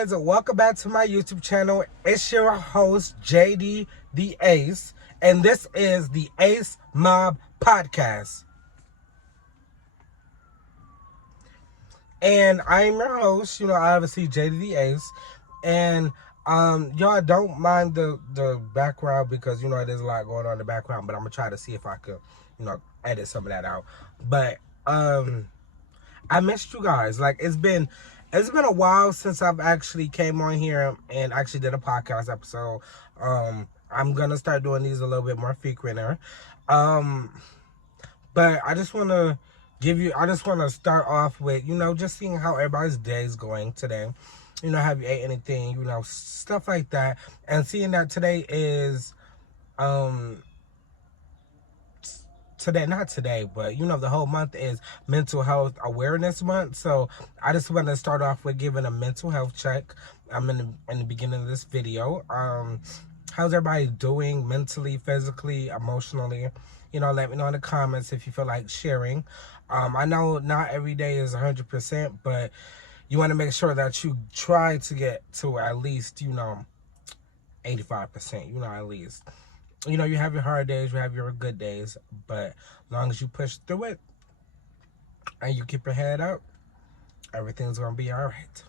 guys, welcome back to my YouTube channel. It's your host JD the Ace, and this is the Acemobb podcast. And I'm your host, obviously JD the Ace, and y'all don't mind the background because there's a lot going on in the background, but I'm gonna try to see if I could edit some of that out. But I missed you guys. Like it's been a while since I've actually came on here and actually did a podcast episode. I'm gonna start doing these a little bit more frequenter. But I just wanna start off with, just seeing how everybody's day is going today. Have you ate anything, stuff like that. And seeing that today is not today, but the whole month is Mental Health Awareness Month. So I just want to start off with giving a mental health check. I'm in the beginning of this video. How's everybody doing mentally, physically, emotionally? Let me know in the comments if you feel like sharing. I know not every day is 100%, but you want to make sure that you try to get to at least 85%. At least. You have your hard days, you have your good days, but as long as you push through it and you keep your head up, everything's going to be all right.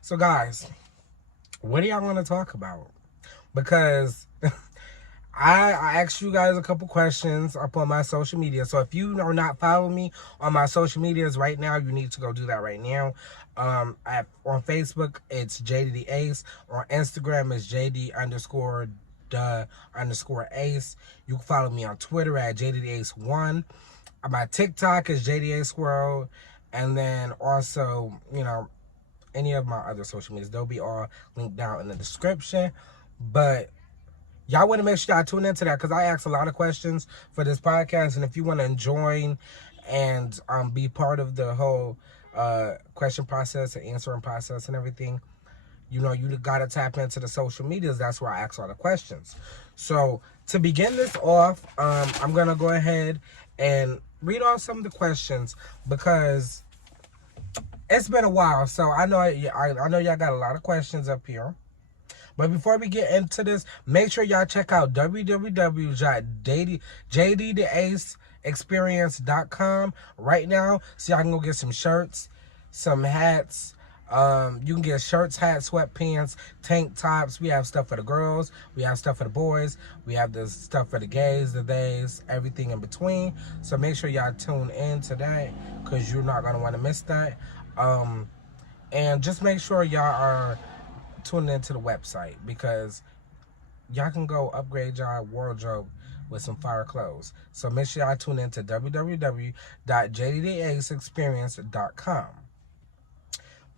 So, guys, what do y'all want to talk about? Because I asked you guys a couple questions up on my social media. So, if you are not following me on my social medias right now, you need to go do that right now. On Facebook, it's JD the Ace. On Instagram, it's JD__Ace. You can follow me on Twitter at JDAce1. My TikTok is JDAce World. And then also, any of my other social medias, they'll be all linked down in the description. But y'all want to make sure y'all tune into that because I ask a lot of questions for this podcast. And if you want to join and be part of the whole question process and answering process and everything, you gotta tap into the social medias. That's where I ask all the questions. So to begin this off, I'm gonna go ahead and read off some of the questions because it's been a while. So I know y'all got a lot of questions up here. But before we get into this, make sure y'all check out www.jdtheaceexperience.com right now so y'all can go get some shirts, some hats. You can get shirts, hats, sweatpants, tank tops. We have stuff for the girls. We have stuff for the boys. We have the stuff for the gays, the days, everything in between. So make sure y'all tune in to that because you're not going to want to miss that. And just make sure y'all are tuning into the website because y'all can go upgrade y'all wardrobe with some fire clothes. So make sure y'all tune into www.jdtheaceexperience.com.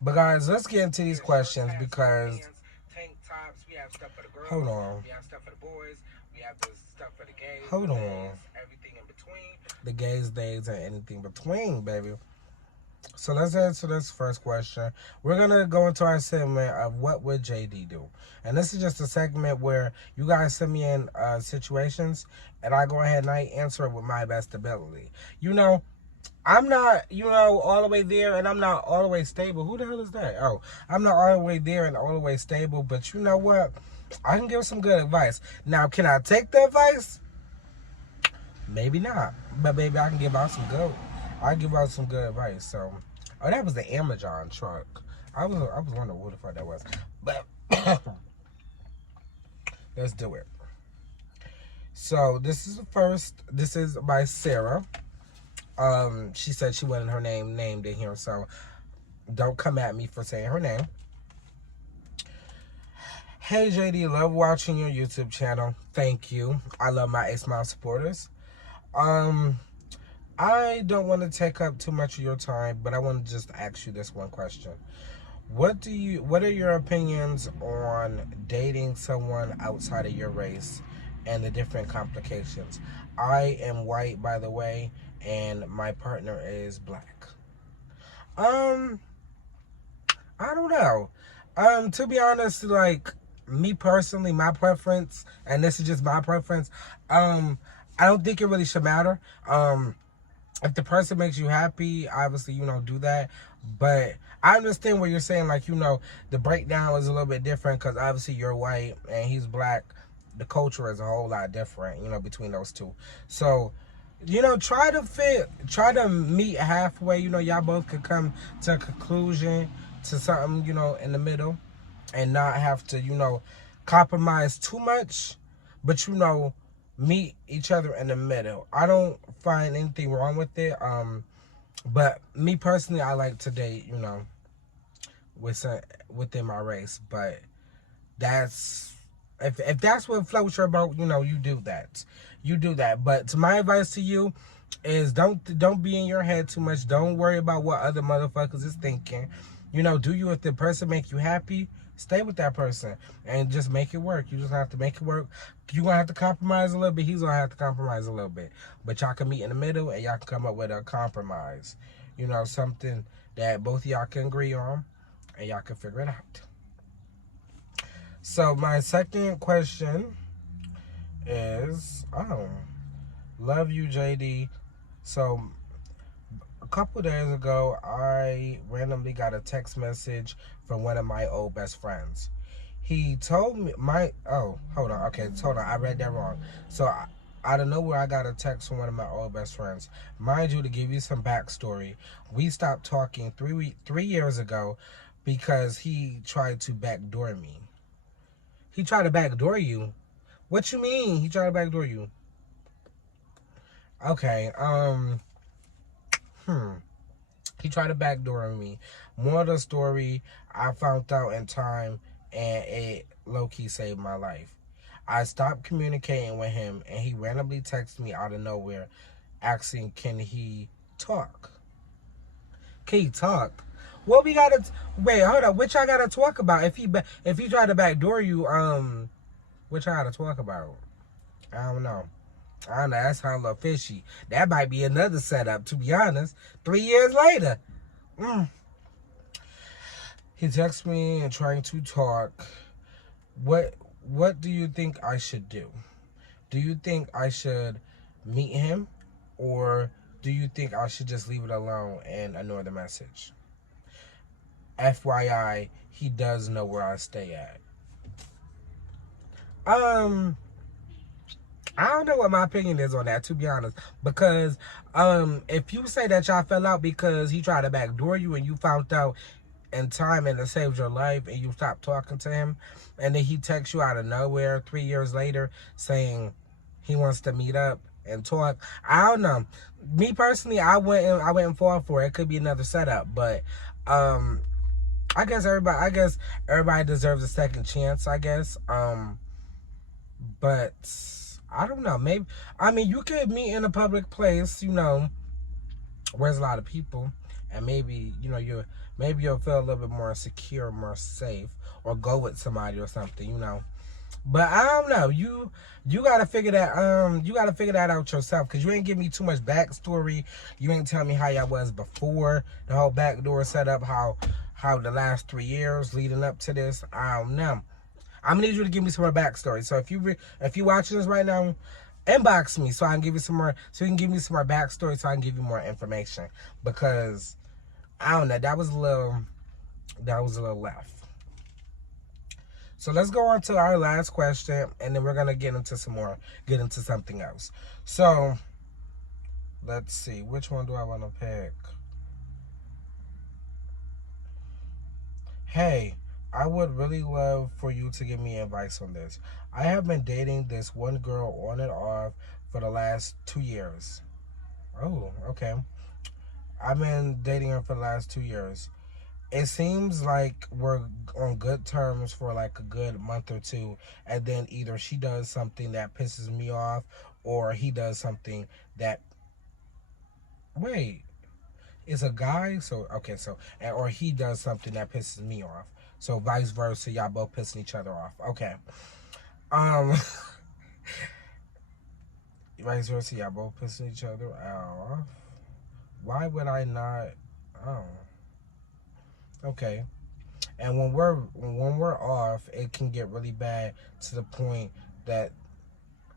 But guys, let's get into these questions because hold on. Hold on. Everything in between. The gays, days, and anything between, baby. So let's answer this first question. We're gonna go into our segment of what would JD do, and this is just a segment where you guys send me in situations, and I go ahead and I answer it with my best ability. I'm not, all the way there, and I'm not all the way stable. Who the hell is that? Oh, I'm not all the way there and all the way stable, but you know what? I can give some good advice. Now, can I take the advice? Maybe not. But, baby, I can give out some good advice. So, oh, that was the Amazon truck. I was wondering what the fuck that was. But, let's do it. So, this is by Sarah. She said she wanted her name named in here, so don't come at me for saying her name. Hey JD, love watching your YouTube channel. Thank you. I love my Acemobb supporters. I don't want to take up too much of your time, but I want to just ask you this one question. What are your opinions on dating someone outside of your race and the different complications? I am white, by the way, and my partner is black. I don't know. To be honest, like me personally, my preference, and this is just my preference, I don't think it really should matter. If the person makes you happy, obviously, do that. But I understand what you're saying. Like, the breakdown is a little bit different because obviously you're white and he's black. The culture is a whole lot different, between those two. So, try to meet halfway. Y'all both could come to a conclusion to something, in the middle, and not have to, compromise too much, but meet each other in the middle. I don't find anything wrong with it. But me personally, I like to date, within my race. But that's if that's what floats your boat, you do that. You do that. But to my advice to you is don't be in your head too much. Don't worry about what other motherfuckers is thinking. Do you, if the person make you happy, stay with that person and just make it work. You just have to make it work. You're gonna have to compromise a little bit. He's gonna have to compromise a little bit. But y'all can meet in the middle and y'all can come up with a compromise. Something that both of y'all can agree on and y'all can figure it out. So my second question is, love you, JD. So a couple days ago, I randomly got a text message from one of my old best friends. He told me hold on. Okay, hold on. I read that wrong. So out of nowhere, I got a text from one of my old best friends. Mind you, to give you some backstory, we stopped talking 3 years ago because he tried to backdoor me. He tried to backdoor you? What you mean? He tried to backdoor you? Okay. He tried to backdoor me. More of the story, I found out in time, and it low-key saved my life. I stopped communicating with him, and he randomly texted me out of nowhere, asking, "Can he talk?" Can he talk? What we gotta wait? Hold up. Which I gotta talk about? If he tried to backdoor you, which I gotta talk about? I don't know. I don't know. That sounds a little fishy. That might be another setup, to be honest. 3 years later. He texts me and trying to talk. What do you think I should do? Do you think I should meet him? Or do you think I should just leave it alone and ignore the message? FYI, he does know where I stay at. I don't know what my opinion is on that, to be honest. Because if you say that y'all fell out because he tried to backdoor you and you found out in time and it saved your life and you stopped talking to him, and then he texts you out of nowhere 3 years later saying he wants to meet up and talk, I don't know. Me personally, I wouldn't fall for it. It could be another setup, but I guess everybody deserves a second chance, I guess. But I don't know. Maybe, you could meet in a public place, where there's a lot of people, and maybe you'll feel a little bit more secure, more safe, or go with somebody or something, But I don't know. You gotta figure that out yourself, because you ain't give me too much backstory. You ain't tell me how y'all was before the whole backdoor setup, how the last 3 years leading up to this. I don't know. I'm gonna need you to give me some more backstory. So if you watching this right now, inbox me so I can give you some more. So you can give me some more backstory so I can give you more information. Because I don't know, that was a little left. So let's go on to our last question, and then we're gonna get into something else. So let's see, which one do I want to pick? Hey, I would really love for you to give me advice on this. I have been dating this one girl on and off for the last 2 years. Oh, okay. I've been dating her for the last 2 years. It seems like we're on good terms for like a good month or two, and then either she does something that pisses me off, or he does something that... Wait. Is a guy, or he does something that pisses me off. So vice versa, y'all both pissing each other off. Okay. Vice versa, y'all both pissing each other off. Why would I not? Oh. Okay. And when we're off, it can get really bad to the point that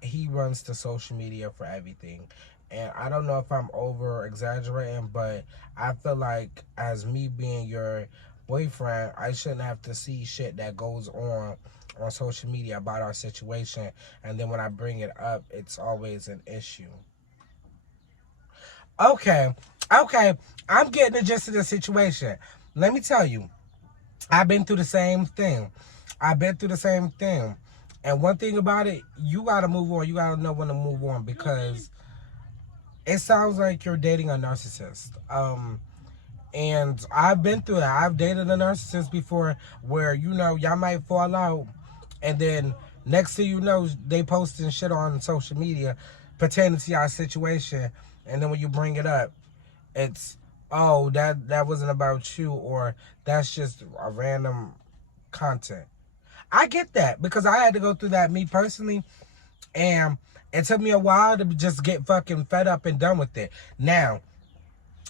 he runs to social media for everything. And I don't know if I'm over exaggerating, but I feel like as me being your boyfriend, I shouldn't have to see shit that goes on social media about our situation, and then when I bring it up, it's always an issue. Okay, okay, I'm getting the gist of the situation. Let me tell you, I've been through the same thing. I've been through the same thing. And one thing about it, you gotta move on. You gotta know when to move on because it sounds like you're dating a narcissist. And I've been through that. I've dated a narcissist before where, y'all might fall out and then next thing you know, they posting shit on social media pertaining to your situation. And then when you bring it up, it's, oh, that wasn't about you, or that's just a random content. I get that because I had to go through that me personally, and it took me a while to just get fucking fed up and done with it. Now,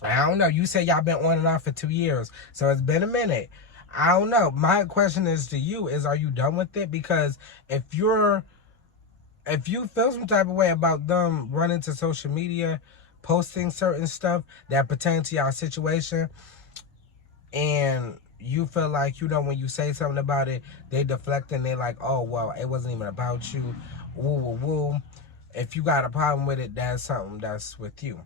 I don't know. You say y'all been on and off for 2 years, so it's been a minute. I don't know. My question is to you is, are you done with it? Because if you feel some type of way about them running to social media, posting certain stuff that pertain to your situation, and you feel like, when you say something about it, they deflect and they like, oh, well, it wasn't even about you. Woo, woo, woo. If you got a problem with it, that's something that's with you.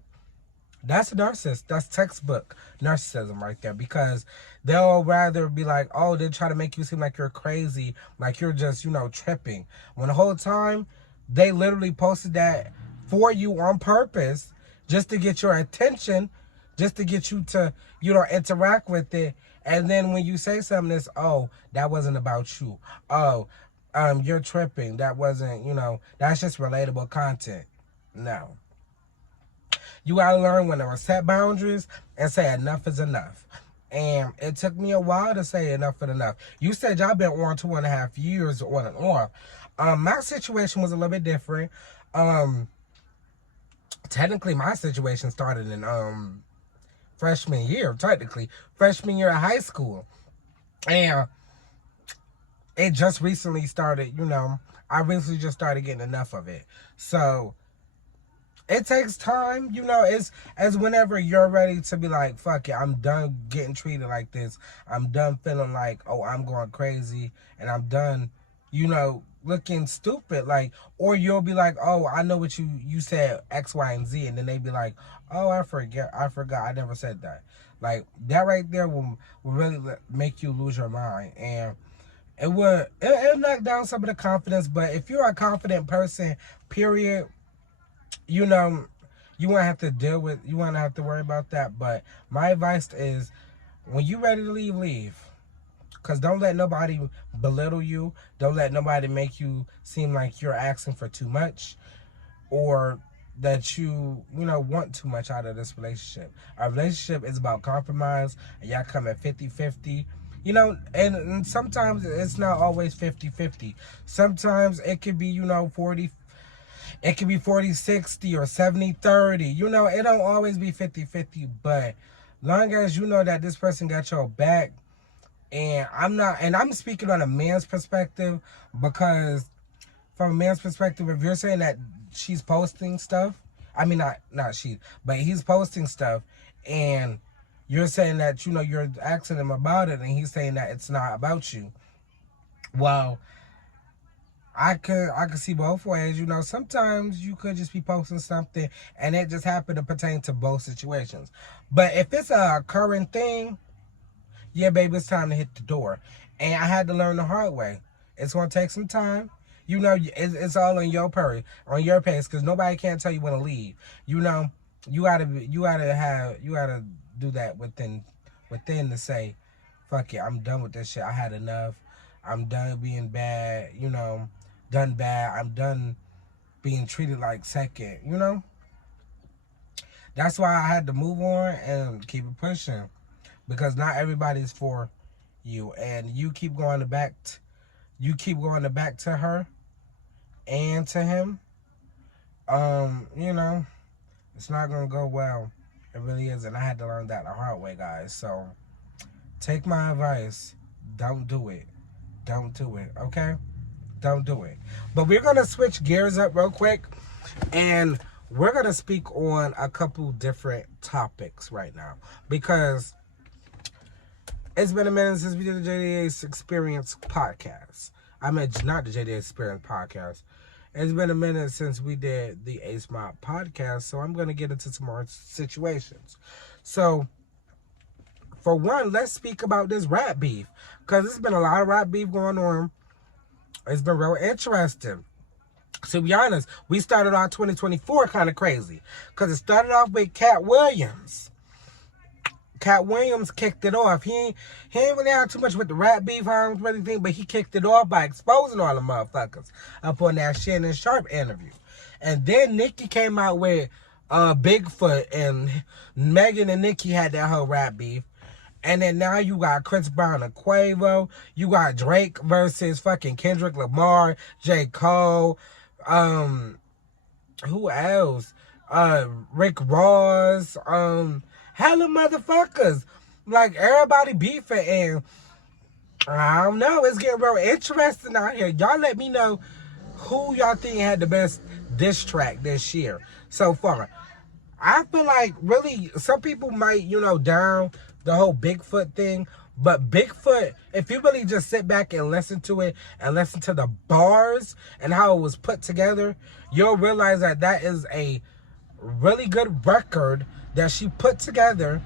That's a narcissist. That's textbook narcissism right there, because they'll rather be like, oh, they try to make you seem like you're crazy, like you're just, tripping. When the whole time, they literally posted that for you on purpose just to get your attention, just to get you to, interact with it. And then when you say something that's, oh, that wasn't about you. Oh, you're tripping. That wasn't, that's just relatable content. No. You gotta learn when to set boundaries and say enough is enough. And it took me a while to say enough is enough. You said y'all been on 2.5 years on and off. My situation was a little bit different. Technically my situation started in freshman year of high school. And it just recently started, I recently just started getting enough of it. So it takes time, it's as whenever you're ready to be like, fuck it, I'm done getting treated like this. I'm done feeling like, oh, I'm going crazy, and I'm done, looking stupid. Like, or you'll be like, oh, I know what you said X, Y, and Z, and then they be like, oh, I forgot, I never said that. Like, that right there will really make you lose your mind, and it'll knock down some of the confidence. But if you're a confident person, period, you won't have to you won't have to worry about that. But my advice is, when you're ready to leave, leave. Because don't let nobody belittle you. Don't let nobody make you seem like you're asking for too much, or that you want too much out of this relationship. Our relationship is about compromise, and y'all come at 50-50. And sometimes it's not always 50-50. Sometimes it could be, 40. It could be 40-60 or 70-30. It don't always be 50-50. But long as you know that this person got your back, and I'm speaking on a man's perspective, because from a man's perspective, if you're saying that she's posting stuff, I mean, not she, but he's posting stuff, and you're saying that, you're asking him about it, and he's saying that it's not about you. Well, I could see both ways. Sometimes you could just be posting something and it just happened to pertain to both situations. But if it's a current thing, yeah, baby, it's time to hit the door. And I had to learn the hard way. It's going to take some time. It's all on your pace, because nobody can't tell you when to leave. You gotta do that within to say, fuck it, I'm done with this shit. I had enough. I'm done being bad, done bad. I'm done being treated like second, That's why I had to move on and keep it pushing, because not everybody's for you, and you keep going back to her and to him. It's not gonna go well. It really isn't. I had to learn that the hard way, guys. So take my advice. Don't do it. Don't do it, okay? Don't do it. But we're going to switch gears up real quick. And we're going to speak on a couple different topics right now because it's been a minute since we did the JDA's Experience podcast. I mean, not the JDA Experience podcast. It's been a minute since we did the Acemobb podcast, so I'm going to get into some more situations. So, for one, let's speak about this rap beef, because there's been a lot of rap beef going on. It's been real interesting. To be honest, we started off 2024 kind of crazy, because it started off with Cat Williams. Cat Williams kicked it off. He ain't really had too much with the rap beef, I don't really think, but he kicked it off by exposing all the motherfuckers up on that Shannon Sharp interview. And then Nicki came out with Bigfoot, and Megan and Nicki had that whole rap beef. And then now you got Chris Brown and Quavo. You got Drake versus fucking Kendrick Lamar, J. Cole. Who else? Rick Ross. Hella motherfuckers. Like, everybody beefing, and I don't know. It's getting real interesting out here. Y'all let me know who y'all think had the best diss track this year so far. I feel like, really, some people might, down the whole Bigfoot thing. But Bigfoot, if you really just sit back and listen to it and listen to the bars and how it was put together, you'll realize that that is a really good record that she put together.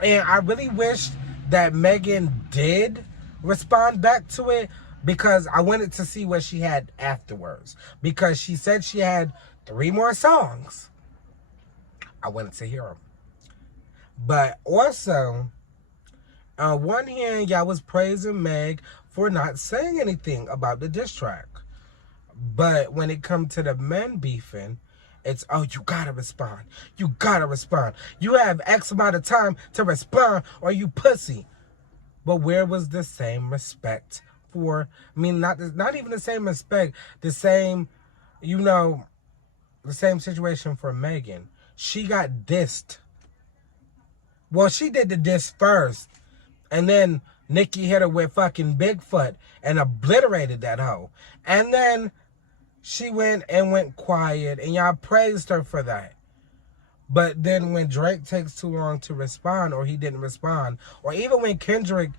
And I really wish that Megan did respond back to it, because I wanted to see what she had afterwards. Because she said she had 3 more songs. I wanted to hear them. But also, on one hand, y'all was praising Meg for not saying anything about the diss track. But when it comes to the men beefing, it's, oh, you gotta respond. You gotta respond. You have X amount of time to respond, or you pussy. But where was the same respect for, not even the same respect, the same, the same situation for Megan. She got dissed. Well, she did the diss first. And then Nicki hit her with fucking Bigfoot and obliterated that hoe. And then she went quiet, and y'all praised her for that. But then when Drake takes too long to respond, or he didn't respond, or even when Kendrick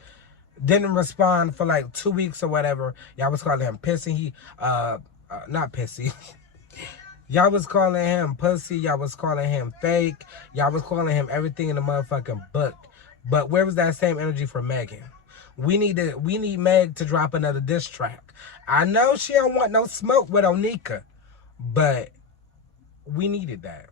didn't respond for like 2 weeks or whatever, y'all was calling him pissy. Not pissy. Y'all was calling him pussy. Y'all was calling him fake. Y'all was calling him everything in the motherfucking book. But where was that same energy for Megan? We need Meg to drop another diss track. I know she don't want no smoke with Onika, but we needed that.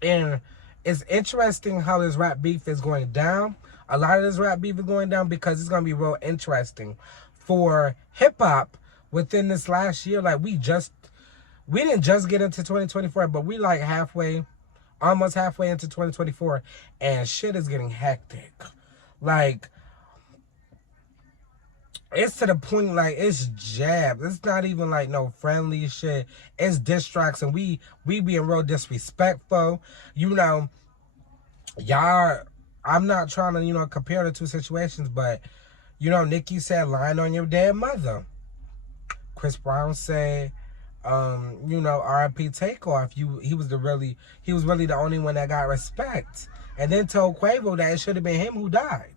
And it's interesting how this rap beef is going down. A lot of this rap beef is going down because it's going to be real interesting for hip-hop within this last year. Like, we didn't just get into 2024, but we like almost halfway into 2024, and shit is getting hectic. Like, it's to the point, like, it's jabs. It's not even like no friendly shit. It's diss tracks, and we being real disrespectful. Y'all, I'm not trying to, compare the two situations, but, Nicki said, lying on your dead mother. Chris Brown said, R.I.P. Takeoff. He was really the only one that got respect. And then told Quavo that it should have been him who died.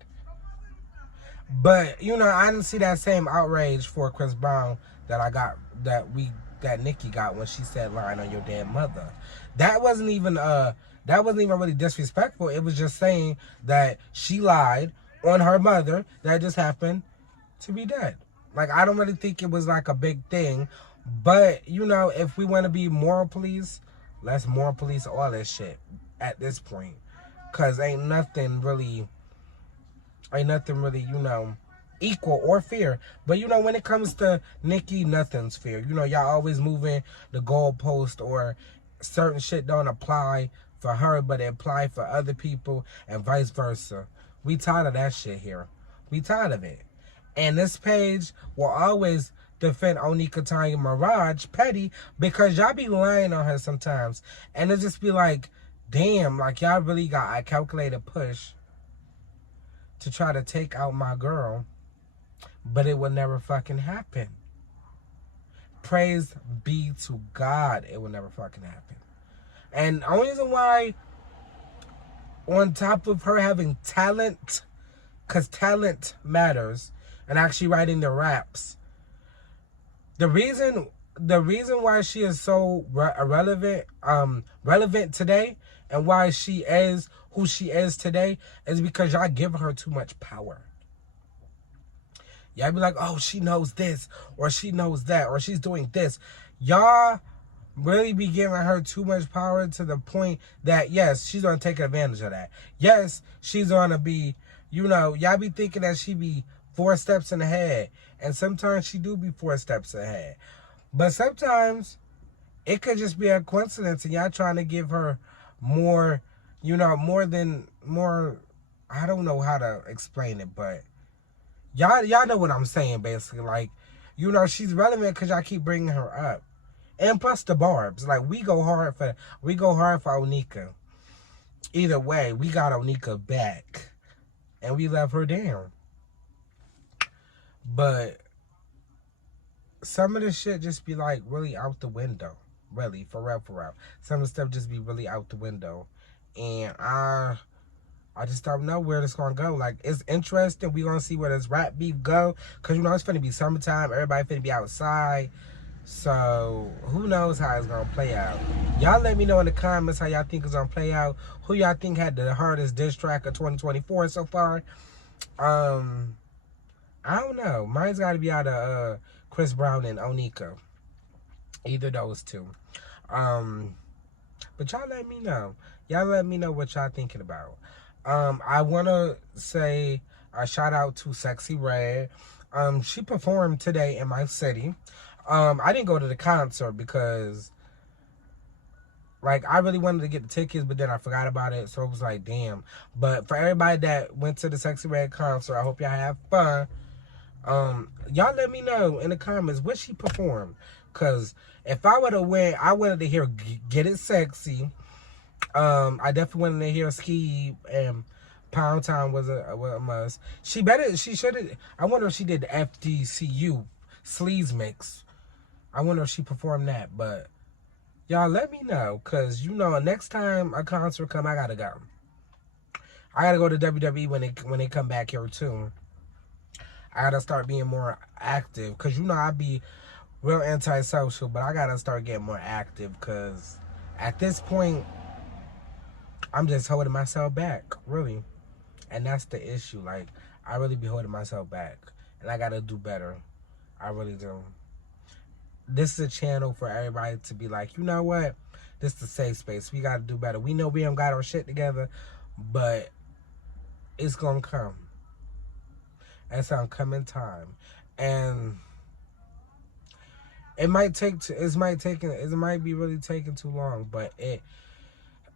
But, I didn't see that same outrage for Chris Brown that Nicki got when she said lying on your dead mother. That wasn't even really disrespectful. It was just saying that she lied on her mother that just happened to be dead. Like, I don't really think it was like a big thing. But, if we want to be moral police, let's moral police all this shit at this point. Because ain't nothing really, equal or fair. But, when it comes to Nicki, nothing's fair. Y'all always moving the goalpost, or certain shit don't apply for her, but it apply for other people, and vice versa. We tired of that shit here. We tired of it. And this page will always defend Onika Tanya Mirage Petty, because y'all be lying on her sometimes. And it just be like, damn, like, y'all really got a calculated push to try to take out my girl, but it will never fucking happen. Praise be to God, it will never fucking happen. And the only reason why, on top of her having talent, because talent matters, and actually writing the raps, the reason why she is so relevant today, and why she is who she is today, is because y'all give her too much power. Y'all be like, oh, she knows this, or she knows that, or she's doing this. Y'all really be giving her too much power, to the point that, yes, she's going to take advantage of that. Yes, she's going to be, y'all be thinking that she be 4 steps ahead. And sometimes she do be 4 steps ahead. But sometimes it could just be a coincidence, and y'all trying to give her more, more, I don't know how to explain it, but y'all know what I'm saying, basically. Like, she's relevant because y'all keep bringing her up. And plus the barbs. Like, we go hard for Onika. Either way, we got Onika back. And we left her down. But some of the shit just be like really out the window. Really, for real. Some of the stuff just be really out the window. And I just don't know where this gonna go. Like, it's interesting. We gonna see where this rap beef go. Cause it's finna be summertime. Everybody finna be outside. So who knows how it's gonna play out. Y'all let me know in the comments how y'all think it's gonna play out. Who y'all think had the hardest diss track of 2024 so far. I don't know. Mine's gotta be out of Chris Brown and Onika. Either those two. But y'all let me know. Y'all let me know what y'all thinking about. I wanna say a shout out to Sexy Red. She performed today in my city. I didn't go to the concert because, like, I really wanted to get the tickets, but then I forgot about it, so it was like, damn. But for everybody that went to the Sexy Red concert, I hope y'all have fun. Y'all let me know in the comments what she performed, because if I would have went, I wanted to hear Get It Sexy. I definitely wanted to hear Ski, and Pound Town was a must. She should have, I wonder if she did the FDCU Sleaze Mix. I wonder if she performed that, but y'all let me know, because, next time a concert come, I gotta go. I gotta go to WWE when they come back here, too. I gotta start being more active, because, I be real antisocial, but I gotta start getting more active, because at this point, I'm just holding myself back, really. And that's the issue. Like, I really be holding myself back, and I gotta do better. I really do. This is a channel for everybody to be like, you know what? This is a safe space. We got to do better. We know we don't got our shit together, but it's going to come. It's going to come in time. And it might be really taking too long, but it's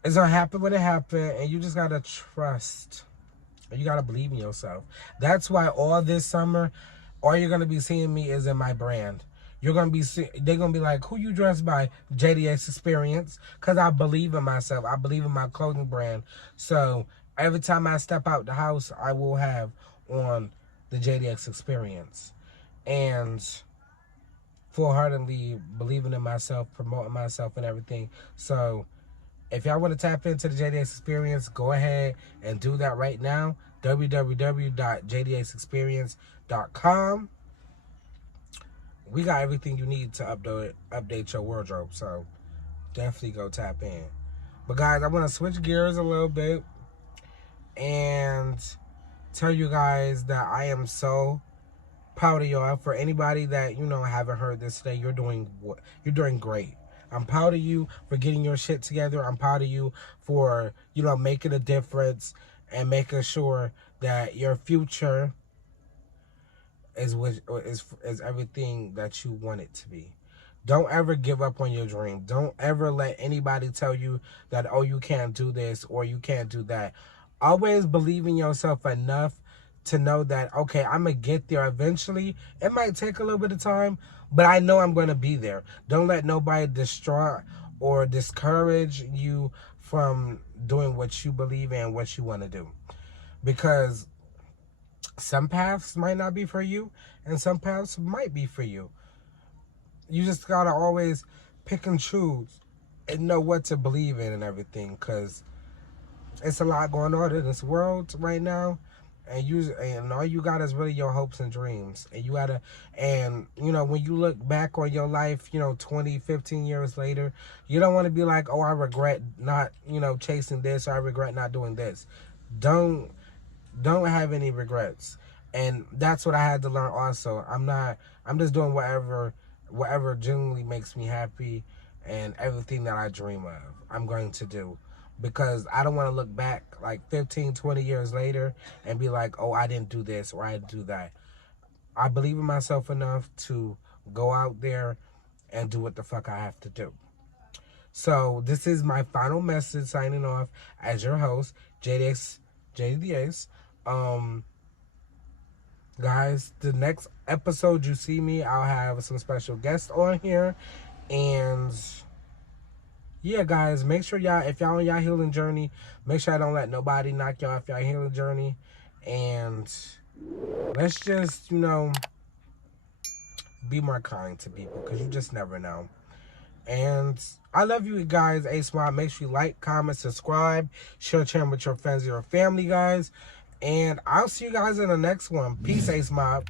going to happen when it happens, and you just got to trust. You got to believe in yourself. That's why all this summer, all you're going to be seeing me is in my brand. They're going to be like, who you dressed by? JDX Experience. Because I believe in myself. I believe in my clothing brand. So every time I step out the house, I will have on the JDX Experience. And full-heartedly believing in myself, promoting myself and everything. So if y'all want to tap into the JDX Experience, go ahead and do that right now. www.jdxexperience.com. We got everything you need to update your wardrobe, so definitely go tap in. But guys, I want to switch gears a little bit and tell you guys that I am so proud of y'all. For anybody that haven't heard this today, you're doing great. I'm proud of you for getting your shit together. I'm proud of you for making a difference and making sure that your future is everything that you want it to be. Don't ever give up on your dream. Don't ever let anybody tell you that, oh, you can't do this or you can't do that. Always believe in yourself enough to know that, okay, I'm going to get there eventually. It might take a little bit of time, but I know I'm going to be there. Don't let nobody destroy or discourage you from doing what you believe in, what you want to do. Because some paths might not be for you, and some paths might be for you. You just gotta always pick and choose and know what to believe in and everything, because it's a lot going on in this world right now, and all you got is really your hopes and dreams, and you gotta, and you know, when you look back on your life, you know, 20, 15 years later, you don't want to be like, oh, I regret not, you know, chasing this, or I regret not doing this. Don't have any regrets. And that's what I had to learn also. I'm just doing whatever genuinely makes me happy, and everything that I dream of I'm going to do, because I don't want to look back like 15, 20 years later and be like, oh, I didn't do this or I didn't do that. I believe in myself enough to go out there and do what the fuck I have to do. So this is my final message, signing off as your host, JDX. Guys, the next episode you see me, I'll have some special guests on here. And yeah, guys, make sure y'all, if y'all on y'all healing journey, make sure I don't let nobody knock y'all off y'all healing journey. And let's just, you know, be more kind to people, because you just never know. And I love you guys, Acemobb. Make sure you like, comment, subscribe, share, channel with your friends and your family, guys. And I'll see you guys in the next one. Peace, Acemobb.